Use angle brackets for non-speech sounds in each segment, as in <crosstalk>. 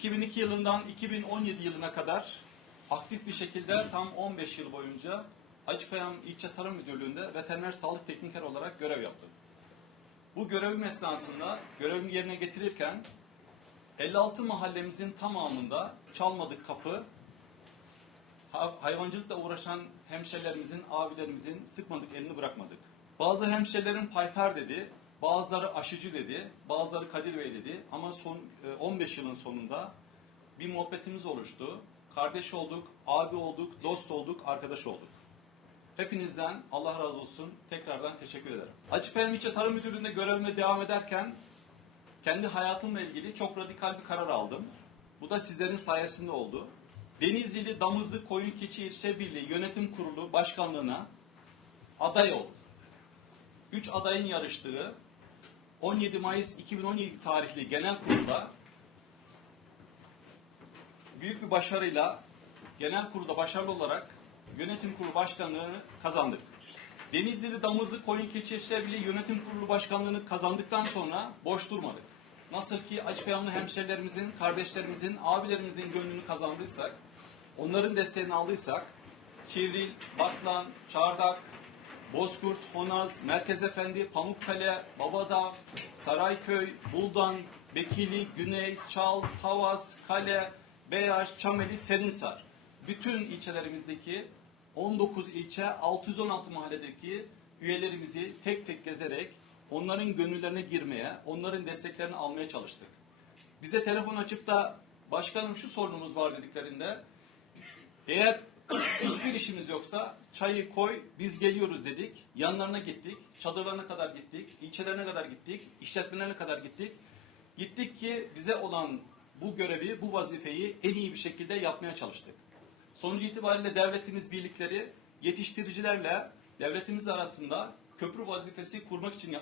2002 yılından 2017 yılına kadar aktif bir şekilde tam 15 yıl boyunca Hacıpayam İlçe Tarım Müdürlüğü'nde veteriner sağlık tekniker olarak görev yaptım. Bu görevim esnasında görevimi yerine getirirken 56 mahallemizin tamamında çalmadık kapı, ha- hayvancılıkla uğraşan hemşerilerimizin, abilerimizin sıkmadık elini bırakmadık. Bazı hemşerilerin paytar dedi, bazıları aşıcı dedi, bazıları Kadir Bey dedi ama son e, 15 yılın sonunda bir muhabbetimiz oluştu. Kardeş olduk, abi olduk, dost olduk, arkadaş olduk. Hepinizden Allah razı olsun. Tekrardan teşekkür ederim. Acıpayam İlçe Tarım Müdürlüğü'nde görevime devam ederken kendi hayatımla ilgili çok radikal bir karar aldım. Bu da sizlerin sayesinde oldu. Denizli Damızlık Koyun Keçi İlçe Birliği Yönetim Kurulu Başkanlığına aday oldum. Üç adayın yarıştığı 17 Mayıs 2017 tarihli genel kurulda büyük bir başarıyla genel kurulda başarılı olarak yönetim kurulu başkanlığını kazandık. Denizli Damızlık Koyun Keçi Birliği Yönetim Kurulu Başkanlığını kazandıktan sonra boş durmadık. Nasıl ki Acıpayamlı hemşerilerimizin, kardeşlerimizin, abilerimizin gönlünü kazandıysak, onların desteğini aldıysak, Çivril, Batlan, Çardak, Bozkurt, Honaz, Merkez Efendi, Pamukkale, Babadağ, Sarayköy, Buldan, Bekili, Güney, Çal, Tavas, Kale, Beyaş, Çameli, Serinsar. Bütün ilçelerimizdeki 19 ilçe, 616 mahalledeki üyelerimizi tek tek gezerek onların gönüllerine girmeye, onların desteklerini almaya çalıştık. Bize telefon açıp da başkanım şu sorunumuz var dediklerinde eğer hiçbir işimiz yoksa çayı koy biz geliyoruz dedik. Yanlarına gittik. Çadırlarına kadar gittik. ilçelerine kadar gittik. işletmelerine kadar gittik. Gittik ki bize olan bu görevi, bu vazifeyi en iyi bir şekilde yapmaya çalıştık. Sonucu itibariyle devletimiz birlikleri yetiştiricilerle devletimiz arasında köprü vazifesi kurmak için e,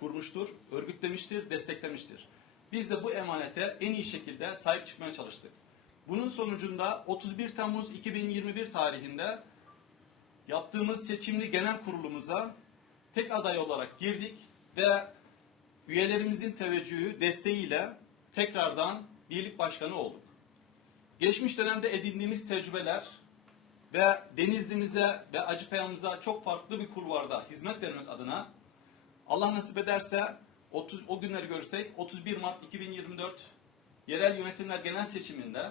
kurmuştur, örgütlemiştir, desteklemiştir. Biz de bu emanete en iyi şekilde sahip çıkmaya çalıştık. Bunun sonucunda 31 Temmuz 2021 tarihinde yaptığımız seçimli genel kurulumuza tek aday olarak girdik ve üyelerimizin teveccühü, desteğiyle tekrardan birlik başkanı olduk. Geçmiş dönemde edindiğimiz tecrübeler ve Denizli'mize ve Acıpayam'ımıza çok farklı bir kulvarda hizmet vermek adına Allah nasip ederse 30, o günleri görsek 31 Mart 2024 yerel yönetimler genel seçiminde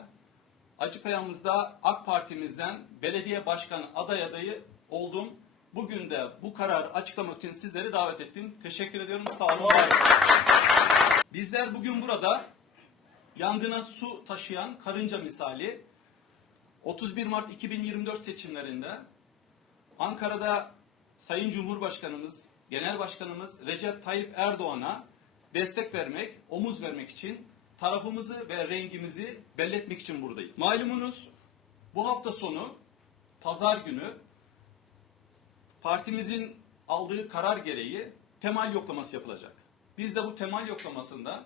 Acıpayam'ımızda AK Parti'mizden belediye başkanı aday adayı oldum. Bugün de bu kararı açıklamak için sizleri davet ettim. Teşekkür ediyorum. Sağ olun. Bizler bugün burada yangına su taşıyan karınca misali 31 Mart 2024 seçimlerinde Ankara'da Sayın Cumhurbaşkanımız, Genel Başkanımız Recep Tayyip Erdoğan'a destek vermek, omuz vermek için tarafımızı ve rengimizi belletmek için buradayız. Malumunuz bu hafta sonu pazar günü partimizin aldığı karar gereği temal yoklaması yapılacak. Biz de bu temal yoklamasında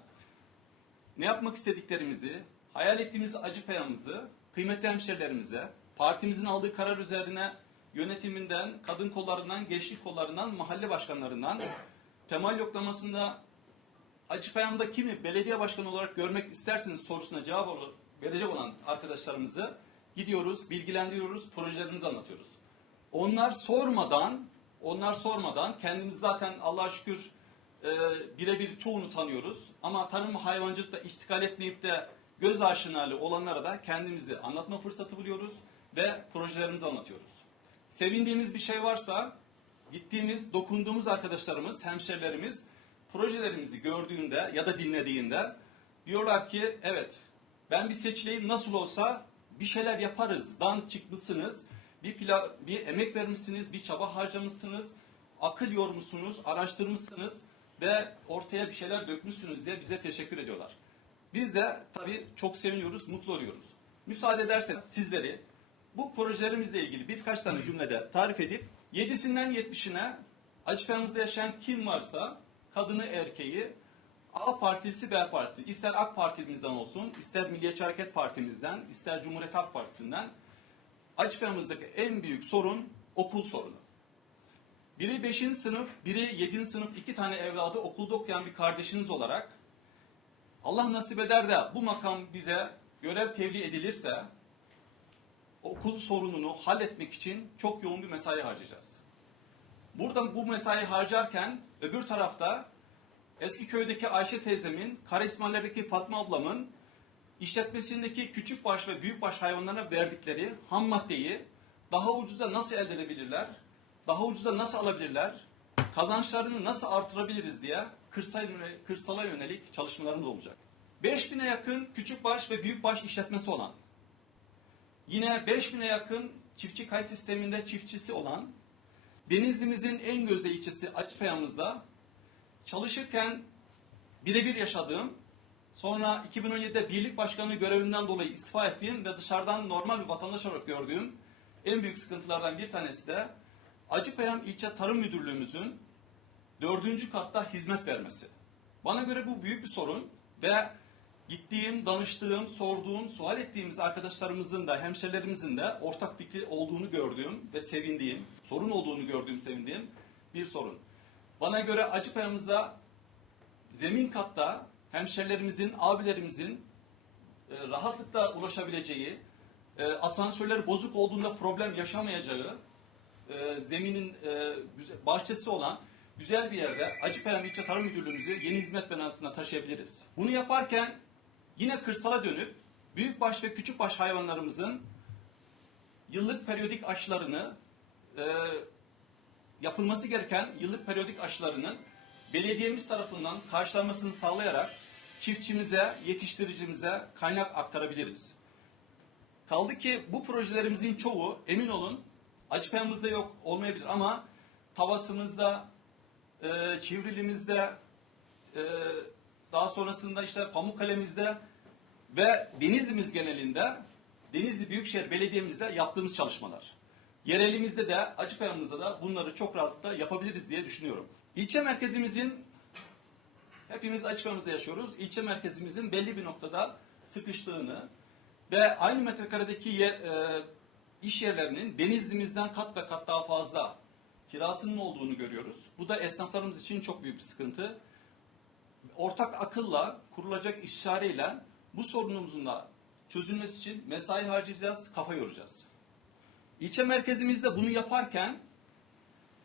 ne yapmak istediklerimizi, hayal ettiğimiz acı payamızı kıymetli hemşerilerimize, partimizin aldığı karar üzerine yönetiminden, kadın kollarından, gençlik kollarından, mahalle başkanlarından temal yoklamasında Acıpayam'da kimi belediye başkanı olarak görmek isterseniz sorusuna cevap ol- verecek olan arkadaşlarımızı gidiyoruz, bilgilendiriyoruz, projelerimizi anlatıyoruz. Onlar sormadan, onlar sormadan kendimiz zaten Allah'a şükür e, birebir çoğunu tanıyoruz. Ama tarım hayvancılıkta iştikal etmeyip de göz aşinalı olanlara da kendimizi anlatma fırsatı buluyoruz ve projelerimizi anlatıyoruz. Sevindiğimiz bir şey varsa gittiğimiz, dokunduğumuz arkadaşlarımız, hemşerilerimiz projelerimizi gördüğünde ya da dinlediğinde diyorlar ki evet ben bir seçileyim nasıl olsa bir şeyler yaparız dan çıkmışsınız. Bir, pla- bir emek vermişsiniz, bir çaba harcamışsınız, akıl yormuşsunuz, araştırmışsınız ve ortaya bir şeyler dökmüşsünüz diye bize teşekkür ediyorlar. Biz de tabii çok seviniyoruz, mutlu oluyoruz. Müsaade ederseniz sizleri bu projelerimizle ilgili birkaç tane cümlede tarif edip 7'sinden 70'ine Acıpayamızda yaşayan kim varsa kadını erkeği A partisi B partisi ister AK Parti'mizden olsun ister Milliyetçi Hareket Partimizden ister Cumhuriyet Halk Partisi'nden Acıpayamızdaki en büyük sorun okul sorunu. Biri 5. sınıf, biri 7. sınıf iki tane evladı okulda okuyan bir kardeşiniz olarak Allah nasip eder de bu makam bize görev tevdi edilirse okul sorununu halletmek için çok yoğun bir mesai harcayacağız. Burada bu mesai harcarken öbür tarafta eski köydeki Ayşe teyzemin, Karaismailler'deki Fatma ablamın işletmesindeki küçük baş ve büyük baş hayvanlarına verdikleri ham maddeyi daha ucuza nasıl elde edebilirler, daha ucuza nasıl alabilirler, kazançlarını nasıl artırabiliriz diye kırsal kırsala yönelik çalışmalarımız olacak. 5000'e yakın küçük baş ve büyük baş işletmesi olan, yine 5000'e yakın çiftçi kayıt sisteminde çiftçisi olan, Denizli'mizin en gözde ilçesi Acıpayam'ızda çalışırken birebir yaşadığım, sonra 2017'de birlik başkanlığı görevinden dolayı istifa ettiğim ve dışarıdan normal bir vatandaş olarak gördüğüm en büyük sıkıntılardan bir tanesi de Acıpayam İlçe Tarım Müdürlüğümüzün dördüncü katta hizmet vermesi. Bana göre bu büyük bir sorun ve gittiğim, danıştığım, sorduğum, sual ettiğimiz arkadaşlarımızın da, hemşerilerimizin de ortak fikri olduğunu gördüğüm ve sevindiğim, sorun olduğunu gördüğüm, sevindiğim bir sorun. Bana göre Acıpayam'ızda zemin katta hemşerilerimizin, abilerimizin e, rahatlıkla ulaşabileceği, e, asansörler bozuk olduğunda problem yaşamayacağı, e, zeminin e, bahçesi olan güzel bir yerde Acıpayam İlçe Tarım Müdürlüğümüzü yeni hizmet binasına taşıyabiliriz. Bunu yaparken yine kırsala dönüp büyükbaş ve küçükbaş hayvanlarımızın yıllık periyodik aşılarını e, yapılması gereken yıllık periyodik aşılarının belediyemiz tarafından karşılanmasını sağlayarak çiftçimize, yetiştiricimize kaynak aktarabiliriz. Kaldı ki bu projelerimizin çoğu emin olun Acıpayam'ızda yok olmayabilir ama Tavasımızda, e, Çivrilimizde, e, daha sonrasında işte Pamukkale'mizde ve Denizli'miz genelinde Denizli Büyükşehir Belediye'mizde yaptığımız çalışmalar. Yerelimizde de Acıpayam'ımızda da bunları çok rahatlıkla yapabiliriz diye düşünüyorum. İlçe merkezimizin hepimiz Acıpayam'ımızda yaşıyoruz. İlçe merkezimizin belli bir noktada sıkıştığını ve aynı metrekaredeki yer, e, iş yerlerinin Denizli'mizden kat ve kat daha fazla kirasının olduğunu görüyoruz. Bu da esnaflarımız için çok büyük bir sıkıntı. Ortak akılla kurulacak istişareyle bu sorunumuzun da çözülmesi için mesai harcayacağız, kafa yoracağız. İlçe merkezimizde bunu yaparken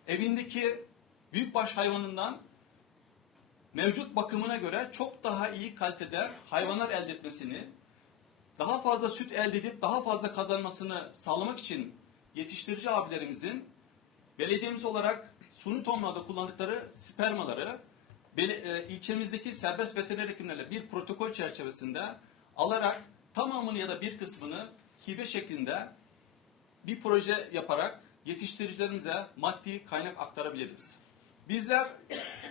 evindeki büyükbaş hayvanından mevcut bakımına göre çok daha iyi kalitede hayvanlar elde etmesini, daha fazla süt elde edip daha fazla kazanmasını sağlamak için yetiştirici abilerimizin belediyemiz olarak suni tohumlarda kullandıkları spermaları beli- e, ilçemizdeki serbest veteriner hekimlerle bir protokol çerçevesinde alarak tamamını ya da bir kısmını hibe şeklinde bir proje yaparak yetiştiricilerimize maddi kaynak aktarabiliriz. Bizler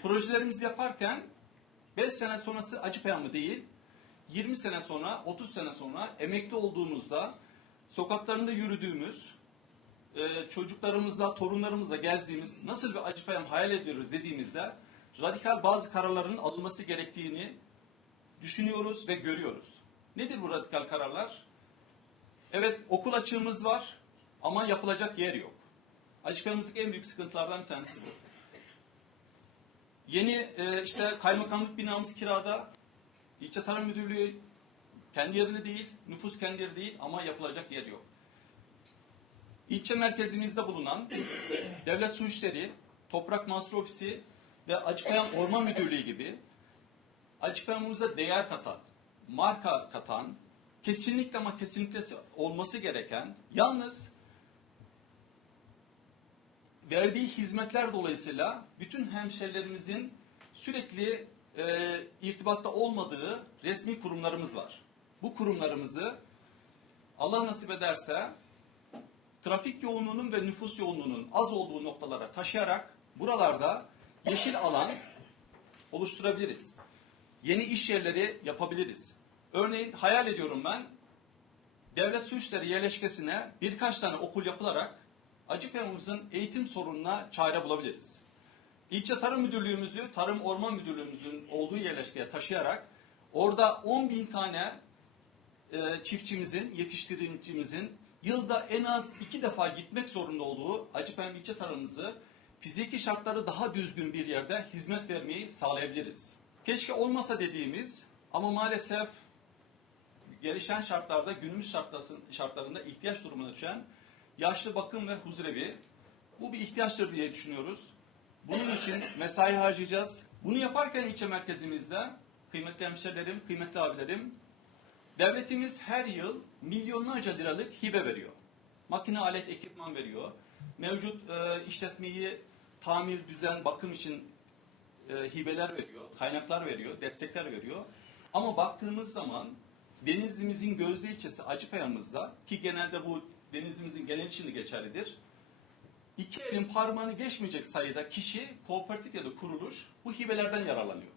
projelerimizi yaparken 5 sene sonrası acı peyamı değil, 20 sene sonra, 30 sene sonra emekli olduğumuzda sokaklarında yürüdüğümüz, e, çocuklarımızla, torunlarımızla gezdiğimiz nasıl bir acı peyam hayal ediyoruz dediğimizde radikal bazı kararların alınması gerektiğini düşünüyoruz ve görüyoruz. Nedir bu radikal kararlar? Evet okul açığımız var ama yapılacak yer yok. Acıpayamızdaki en büyük sıkıntılardan bir tanesi bu. Yeni e, işte kaymakamlık binamız kirada, İlçe Tarım Müdürlüğü kendi yerinde değil, nüfus kendi yerinde değil ama yapılacak yer yok. İlçe merkezimizde bulunan Devlet Su İşleri, Toprak Mahsul Ofisi ve Acıpayam Orman Müdürlüğü gibi Acıpayamımıza değer katan, marka katan, kesinlikle ama kesinlikle olması gereken, yalnız verdiği hizmetler dolayısıyla bütün hemşerilerimizin sürekli e, irtibatta olmadığı resmi kurumlarımız var. Bu kurumlarımızı Allah nasip ederse trafik yoğunluğunun ve nüfus yoğunluğunun az olduğu noktalara taşıyarak buralarda yeşil alan oluşturabiliriz. Yeni iş yerleri yapabiliriz. Örneğin hayal ediyorum ben devlet su işleri yerleşkesine birkaç tane okul yapılarak Acıpayam'ımızın eğitim sorununa çare bulabiliriz. İlçe Tarım Müdürlüğümüzü, Tarım Orman Müdürlüğümüzün olduğu yerleşkeye taşıyarak orada 10 bin tane e, çiftçimizin, yetiştiricimizin yılda en az iki defa gitmek zorunda olduğu Acıpayam ilçe tarımımızı fiziki şartları daha düzgün bir yerde hizmet vermeyi sağlayabiliriz. Keşke olmasa dediğimiz Ama maalesef gelişen şartlarda, günümüz şartlarında ihtiyaç durumuna düşen yaşlı bakım ve huzurevi bu bir ihtiyaçtır diye düşünüyoruz. Bunun için mesai harcayacağız. Bunu yaparken ilçe merkezimizde kıymetli hemşerilerim, kıymetli abilerim, devletimiz her yıl milyonlarca liralık hibe veriyor. Makine, alet, ekipman veriyor. Mevcut e, işletmeyi tamir, düzen, bakım için e, hibeler veriyor, kaynaklar veriyor, destekler veriyor. Ama baktığımız zaman Denizli'mizin gözde ilçesi Acıpayam'ızda ki genelde bu Denizli'mizin genel için de geçerlidir. İki elin parmağını geçmeyecek sayıda kişi, kooperatif ya da kuruluş bu hibelerden yararlanıyor.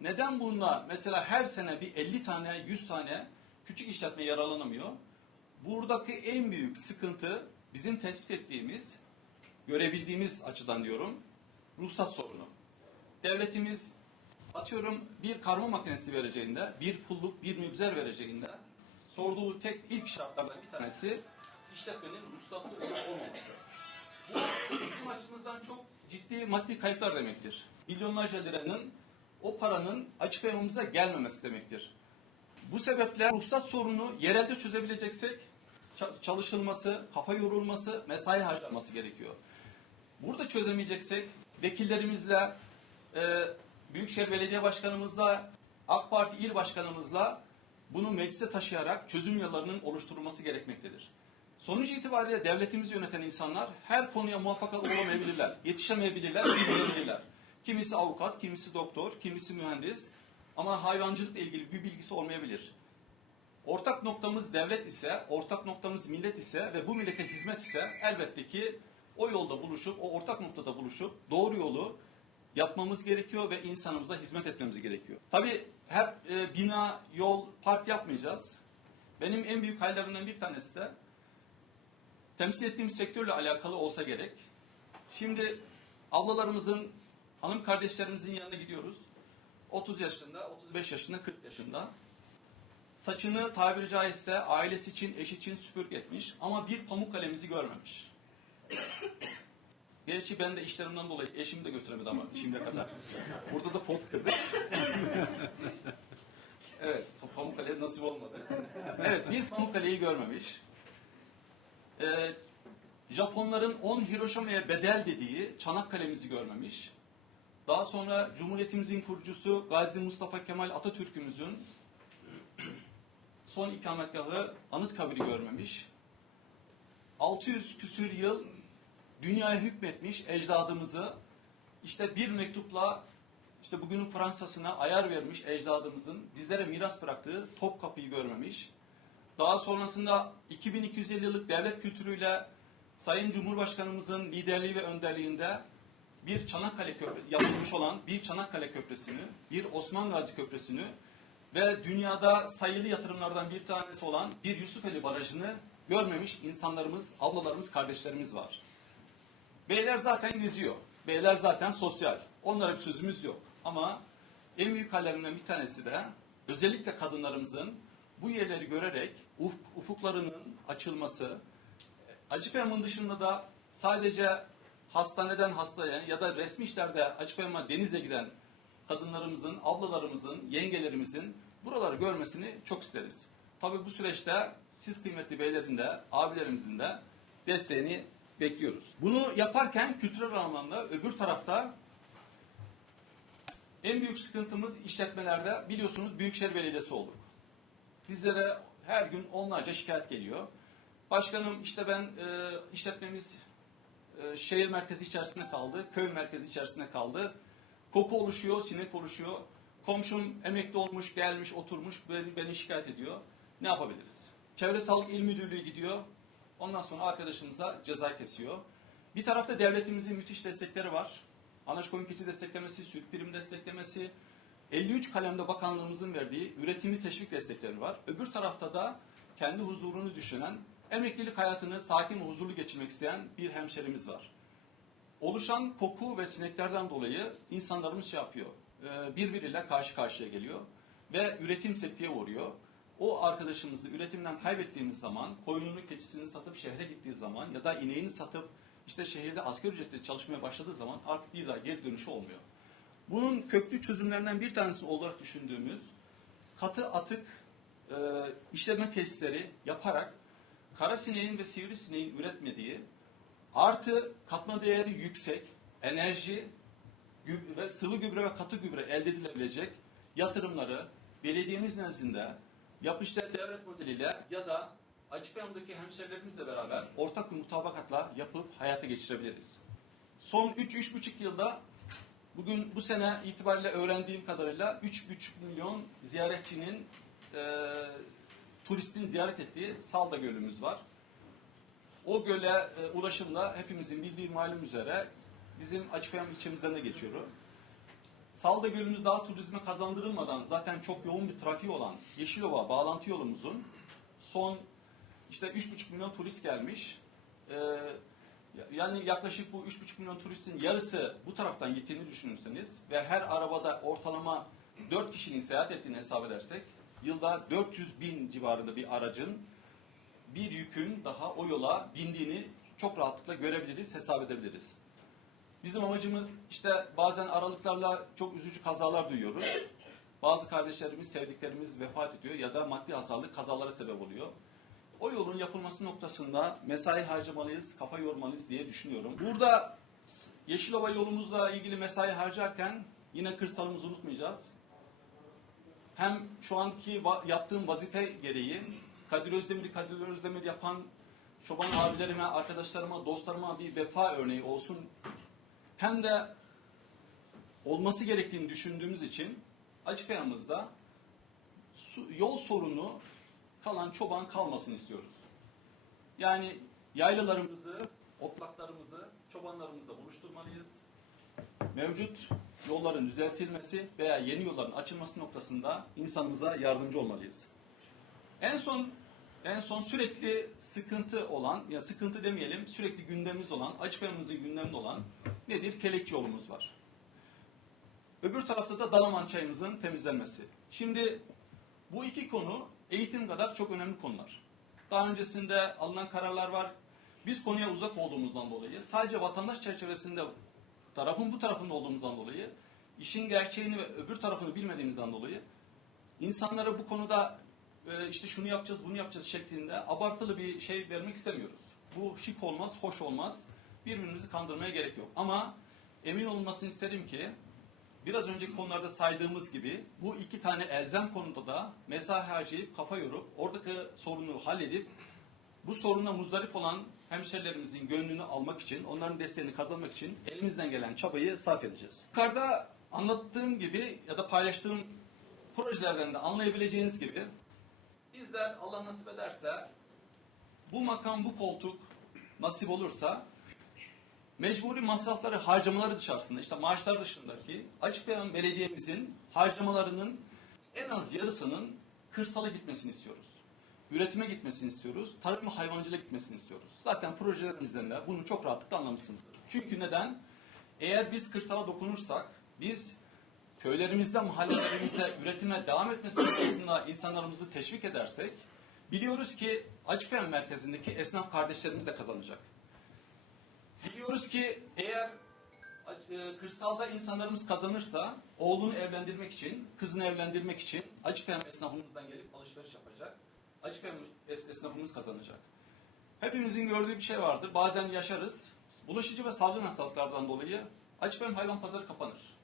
Neden bununla mesela her sene bir 50 tane, 100 tane küçük işletme yararlanamıyor? Buradaki en büyük sıkıntı bizim tespit ettiğimiz, görebildiğimiz açıdan diyorum, ruhsat sorunu. Devletimiz atıyorum bir karma makinesi vereceğinde, bir pulluk, bir mübzer vereceğinde sorduğu tek ilk şartlardan bir tanesi işletmenin ruhsatlı olup olmaması. Bu bizim açımızdan çok ciddi maddi kayıplar demektir. Milyonlarca liranın o paranın açık yayınımıza gelmemesi demektir. Bu sebeple ruhsat sorunu yerelde çözebileceksek çalışılması, kafa yorulması, mesai harcanması gerekiyor. Burada çözemeyeceksek vekillerimizle, e, Büyükşehir Belediye Başkanımızla, AK Parti İl Başkanımızla bunu meclise taşıyarak çözüm yollarının oluşturulması gerekmektedir. Sonuç itibariyle devletimizi yöneten insanlar her konuya muvaffak olamayabilirler, yetişemeyebilirler, bilmeyebilirler. Kimisi avukat, kimisi doktor, kimisi mühendis ama hayvancılıkla ilgili bir bilgisi olmayabilir. Ortak noktamız devlet ise, ortak noktamız millet ise ve bu millete hizmet ise elbette ki o yolda buluşup, o ortak noktada buluşup doğru yolu yapmamız gerekiyor ve insanımıza hizmet etmemiz gerekiyor. Tabii hep e, bina, yol, park yapmayacağız. Benim en büyük hayallerimden bir tanesi de temsil ettiğim sektörle alakalı olsa gerek. Şimdi ablalarımızın, hanım kardeşlerimizin yanına gidiyoruz. 30 yaşında, 35 yaşında, 40 yaşında. Saçını tabiri caizse ailesi için, eş için süpürge etmiş ama bir pamuk kalemizi görmemiş. <coughs> Gerçi ben de işlerimden dolayı eşimi de götüremedi ama şimdiye kadar. Burada da pot kırdık. <laughs> evet, Pamukkale nasip olmadı. Evet, bir Pamukkale'yi görmemiş. Ee, Japonların 10 Hiroşima'ya bedel dediği Çanakkale'mizi görmemiş. Daha sonra Cumhuriyetimizin kurucusu Gazi Mustafa Kemal Atatürk'ümüzün son ikametgahı Anıtkabir'i görmemiş. 600 küsür yıl dünyaya hükmetmiş ecdadımızı işte bir mektupla işte bugünün Fransa'sına ayar vermiş ecdadımızın bizlere miras bıraktığı Topkapı'yı görmemiş. Daha sonrasında 2250 yıllık devlet kültürüyle Sayın Cumhurbaşkanımızın liderliği ve önderliğinde bir Çanakkale Köprü yapılmış olan bir Çanakkale Köprüsü'nü, bir Osman Gazi Köprüsü'nü ve dünyada sayılı yatırımlardan bir tanesi olan bir Yusufeli Barajı'nı görmemiş insanlarımız, ablalarımız, kardeşlerimiz var. Beyler zaten geziyor. Beyler zaten sosyal. Onlara bir sözümüz yok. Ama en büyük hallerinden bir tanesi de özellikle kadınlarımızın bu yerleri görerek uf- ufuklarının açılması, Acıpayam'ın dışında da sadece hastaneden hastaya ya da resmi işlerde Acıpayam'a denizle giden kadınlarımızın, ablalarımızın, yengelerimizin buraları görmesini çok isteriz. Tabii bu süreçte siz kıymetli beylerin de, abilerimizin de desteğini bekliyoruz. Bunu yaparken kültürel anlamda öbür tarafta en büyük sıkıntımız işletmelerde biliyorsunuz Büyükşehir Belediyesi olduk. Bizlere her gün onlarca şikayet geliyor. Başkanım işte ben e, işletmemiz e, şehir merkezi içerisinde kaldı, köy merkezi içerisinde kaldı. Koku oluşuyor, sinek oluşuyor. Komşum emekli olmuş, gelmiş, oturmuş, beni, beni şikayet ediyor. Ne yapabiliriz? Çevre Sağlık İl Müdürlüğü gidiyor. Ondan sonra arkadaşımıza ceza kesiyor. Bir tarafta devletimizin müthiş destekleri var. Anaç koyun desteklemesi, süt prim desteklemesi, 53 kalemde bakanlığımızın verdiği üretimi teşvik destekleri var. Öbür tarafta da kendi huzurunu düşünen, emeklilik hayatını sakin ve huzurlu geçirmek isteyen bir hemşerimiz var. Oluşan koku ve sineklerden dolayı insanlarımız şey yapıyor, e, birbiriyle karşı karşıya geliyor ve üretim sekteye uğruyor. O arkadaşımızı üretimden kaybettiğimiz zaman, koyununu, keçisini satıp şehre gittiği zaman ya da ineğini satıp işte şehirde asgari ücretle çalışmaya başladığı zaman artık bir daha geri dönüşü olmuyor. Bunun köklü çözümlerinden bir tanesi olarak düşündüğümüz katı atık e, işleme testleri yaparak karasineğin ve sivrisineğin üretmediği artı katma değeri yüksek enerji ve sıvı gübre ve katı gübre elde edilebilecek yatırımları belediyemiz nezdinde yapışlar devlet modeliyle ya da Acıpayam'daki hemşerilerimizle beraber ortak bir mutabakatla yapıp hayata geçirebiliriz. Son 3-3,5 yılda bugün bu sene itibariyle öğrendiğim kadarıyla 3,5 milyon ziyaretçinin e, turistin ziyaret ettiği Salda Gölümüz var. O göle e, ulaşımda hepimizin bildiği malum üzere bizim Acıpayam ilçemizden de geçiyor. Salda Gölümüz daha turizme kazandırılmadan zaten çok yoğun bir trafiği olan Yeşilova bağlantı yolumuzun son işte 3,5 milyon turist gelmiş. Ee, yani yaklaşık bu 3,5 milyon turistin yarısı bu taraftan gittiğini düşünürseniz ve her arabada ortalama 4 kişinin seyahat ettiğini hesap edersek yılda 400 bin civarında bir aracın bir yükün daha o yola bindiğini çok rahatlıkla görebiliriz, hesap edebiliriz. Bizim amacımız işte bazen aralıklarla çok üzücü kazalar duyuyoruz. Bazı kardeşlerimiz, sevdiklerimiz vefat ediyor ya da maddi hasarlı kazalara sebep oluyor. O yolun yapılması noktasında mesai harcamalıyız, kafa yormalıyız diye düşünüyorum. Burada Yeşilova yolumuzla ilgili mesai harcarken yine kırsalımızı unutmayacağız. Hem şu anki yaptığım vazife gereği Kadir Özdemir'i Kadir Özdemir yapan çoban abilerime, arkadaşlarıma, dostlarıma bir vefa örneği olsun. Hem de olması gerektiğini düşündüğümüz için Acıpayam'ızda su- yol sorunu kalan çoban kalmasın istiyoruz. Yani yaylalarımızı, otlaklarımızı çobanlarımızla buluşturmalıyız. Mevcut yolların düzeltilmesi veya yeni yolların açılması noktasında insanımıza yardımcı olmalıyız. En son en son sürekli sıkıntı olan ya sıkıntı demeyelim sürekli gündemimiz olan Acıpayam'ımızın gündeminde olan nedir? Kelekçi yolumuz var. Öbür tarafta da Dalaman çayımızın temizlenmesi. Şimdi bu iki konu eğitim kadar çok önemli konular. Daha öncesinde alınan kararlar var. Biz konuya uzak olduğumuzdan dolayı sadece vatandaş çerçevesinde tarafın bu tarafında olduğumuzdan dolayı işin gerçeğini ve öbür tarafını bilmediğimizden dolayı insanlara bu konuda e, işte şunu yapacağız, bunu yapacağız şeklinde abartılı bir şey vermek istemiyoruz. Bu şık olmaz, hoş olmaz. Birbirimizi kandırmaya gerek yok. Ama emin olmasını isterim ki biraz önceki konularda saydığımız gibi bu iki tane elzem konuda da mesai harcayıp kafa yorup oradaki sorunu halledip bu soruna muzdarip olan hemşerilerimizin gönlünü almak için, onların desteğini kazanmak için elimizden gelen çabayı sarf edeceğiz. Yukarıda anlattığım gibi ya da paylaştığım projelerden de anlayabileceğiniz gibi bizler Allah nasip ederse bu makam, bu koltuk nasip olursa mecburi masrafları, harcamaları dışarısında, işte maaşlar dışındaki Açıklayalım Belediye'mizin harcamalarının en az yarısının kırsala gitmesini istiyoruz. Üretime gitmesini istiyoruz. Tarım ve hayvancılığa gitmesini istiyoruz. Zaten projelerimizden de bunu çok rahatlıkla anlamışsınızdır. Çünkü neden? Eğer biz kırsala dokunursak, biz köylerimizde, mahallelerimizde üretime devam etmesi noktasında insanlarımızı teşvik edersek, biliyoruz ki Acıpayam merkezindeki esnaf kardeşlerimiz de kazanacak. Biliyoruz ki eğer e, kırsalda insanlarımız kazanırsa oğlunu evlendirmek için, kızını evlendirmek için Acıpayam esnafımızdan gelip alışveriş yapacak. Acıpayam es- esnafımız kazanacak. Hepimizin gördüğü bir şey vardır. Bazen yaşarız. Bulaşıcı ve salgın hastalıklardan dolayı Acıpayam hayvan pazarı kapanır.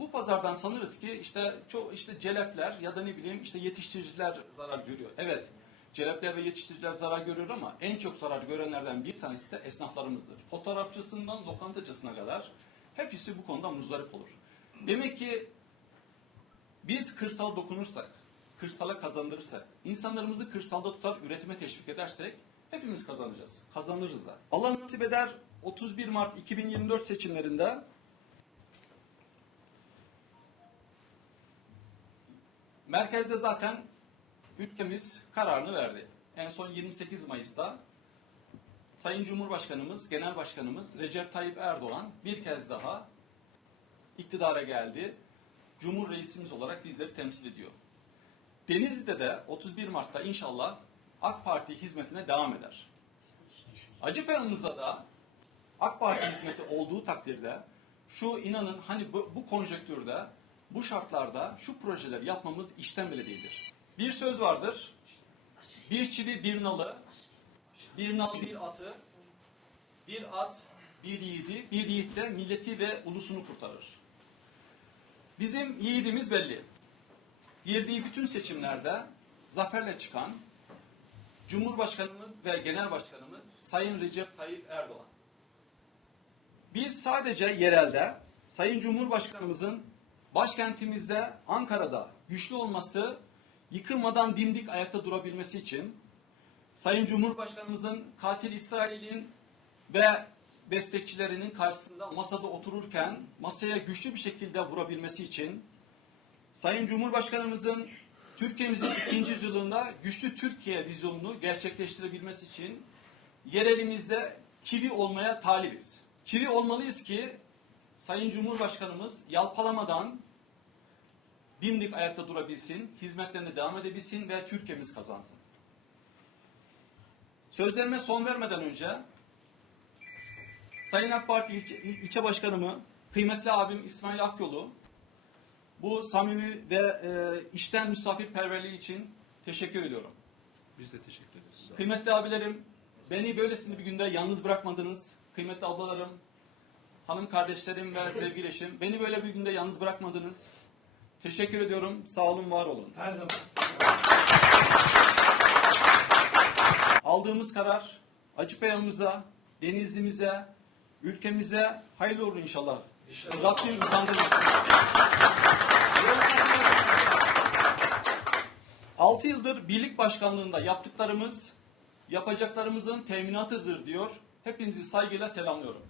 Bu pazardan sanırız ki işte çok işte celepler ya da ne bileyim işte yetiştiriciler zarar görüyor. Evet. Celepler ve yetiştiriciler zarar görüyor ama en çok zarar görenlerden bir tanesi de esnaflarımızdır. Fotoğrafçısından lokantacısına kadar hepsi bu konuda muzdarip olur. Demek ki biz kırsal dokunursak, kırsala kazandırırsak, insanlarımızı kırsalda tutar, üretime teşvik edersek hepimiz kazanacağız. Kazanırız da. Allah nasip eder 31 Mart 2024 seçimlerinde merkezde zaten ülkemiz kararını verdi. En son 28 Mayıs'ta Sayın Cumhurbaşkanımız, Genel Başkanımız Recep Tayyip Erdoğan bir kez daha iktidara geldi. Cumhur Reisimiz olarak bizleri temsil ediyor. Denizli'de de 31 Mart'ta inşallah AK Parti hizmetine devam eder. Acıpayam'ımızda da AK Parti hizmeti olduğu takdirde şu inanın hani bu, bu konjonktürde bu şartlarda şu projeleri yapmamız işten bile değildir. Bir söz vardır. Bir çivi bir nalı, bir nal bir atı, bir at bir yiğidi, bir yiğit de milleti ve ulusunu kurtarır. Bizim yiğidimiz belli. Girdiği bütün seçimlerde zaferle çıkan Cumhurbaşkanımız ve Genel Başkanımız Sayın Recep Tayyip Erdoğan. Biz sadece yerelde Sayın Cumhurbaşkanımızın başkentimizde Ankara'da güçlü olması, yıkılmadan dimdik ayakta durabilmesi için Sayın Cumhurbaşkanımızın katil İsrail'in ve destekçilerinin karşısında masada otururken masaya güçlü bir şekilde vurabilmesi için Sayın Cumhurbaşkanımızın Türkiye'mizin ikinci yüzyılında güçlü Türkiye vizyonunu gerçekleştirebilmesi için yerelimizde çivi olmaya talibiz. Çivi olmalıyız ki Sayın Cumhurbaşkanımız yalpalamadan dimdik ayakta durabilsin, hizmetlerine devam edebilsin ve Türkiye'miz kazansın. Sözlerime son vermeden önce Sayın AK Parti ilçe, ilçe başkanımı, kıymetli abim İsmail Akyol'u bu samimi ve e, işten misafirperverliği için teşekkür ediyorum. Biz de teşekkür ederiz. Kıymetli abilerim, beni böylesine bir günde yalnız bırakmadınız. Kıymetli ablalarım, hanım kardeşlerim ve <laughs> sevgili eşim, beni böyle bir günde yalnız bırakmadınız. Teşekkür ediyorum. Sağ olun, var olun. Her zaman. Aldığımız karar Acıpayam'ımıza, Denizli'mize, ülkemize hayırlı olur inşallah. İnşallah. Rabbim utandırmasın. 6 yıldır birlik başkanlığında yaptıklarımız yapacaklarımızın teminatıdır diyor. Hepinizi saygıyla selamlıyorum.